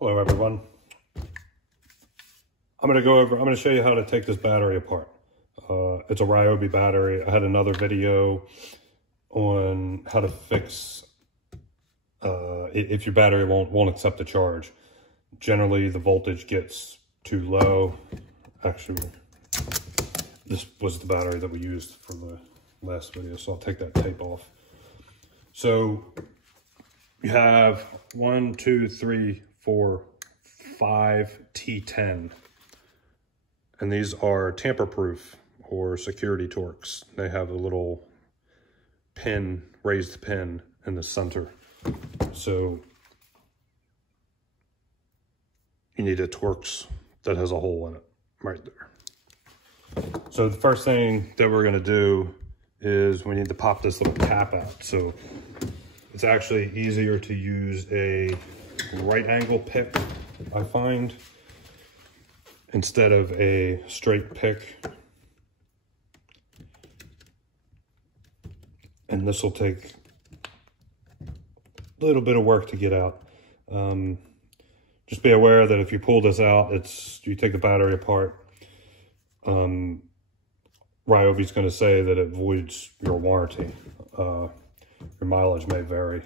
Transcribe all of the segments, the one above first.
Hello everyone. I'm going to show you how to take this battery apart. It's a Ryobi battery. I had another video on how to fix if your battery won't accept the charge. Generally the voltage gets too low. Actually, this was the battery that we used for the last video, so I'll take that tape off. So you have 1, 2, 3, 4, 5 T10, and these are tamper-proof or security Torx. They have a little pin, raised pin in the center. So you need a Torx that has a hole in it right there. So the first thing that we're going to do is we need to pop this little cap out. So it's actually easier to use a right angle pick, I find, instead of a straight pick. And this will take a little bit of work to get out. Just be aware that if you pull this out, you take the battery apart, Ryobi's going to say that it voids your warranty. Your mileage may vary.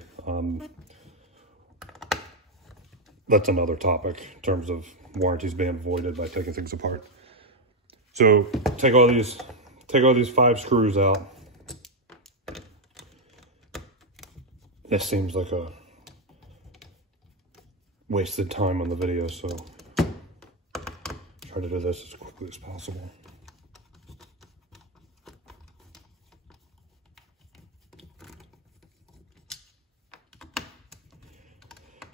That's another topic in terms of warranties being voided by taking things apart. So take all these 5 screws out. This seems like a wasted time on the video, so try to do this as quickly as possible.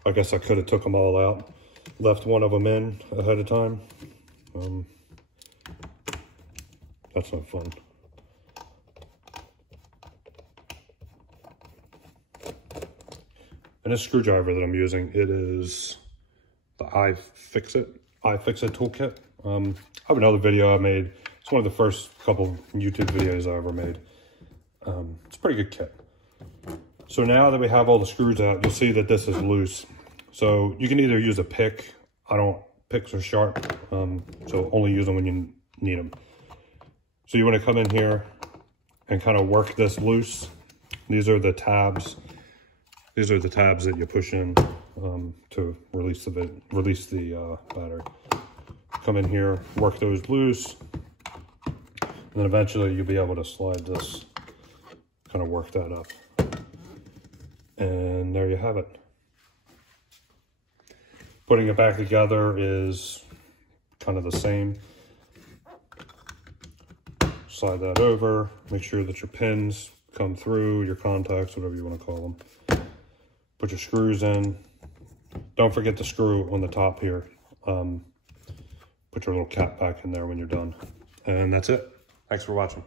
I guess I could have took them all out, left one of them in ahead of time. That's not fun. And this screwdriver that I'm using, it is the iFixit toolkit. I have another video I made. It's one of the first couple YouTube videos I ever made. It's a pretty good kit. So now that we have all the screws out, you'll see that this is loose. So you can either use a pick. Picks are sharp, so only use them when you need them. So you want to come in here and kind of work this loose. These are the tabs. These are the tabs that you push in to release the battery. Come in here, work those loose, and then eventually you'll be able to slide this, kind of work that up. And there you have it. Putting it back together is kind of the same. Slide that over, make sure that your pins come through, your contacts, whatever you want to call them. Put your screws in. Don't forget the screw on the top here. Put your little cap back in there when you're done. And that's it. Thanks for watching.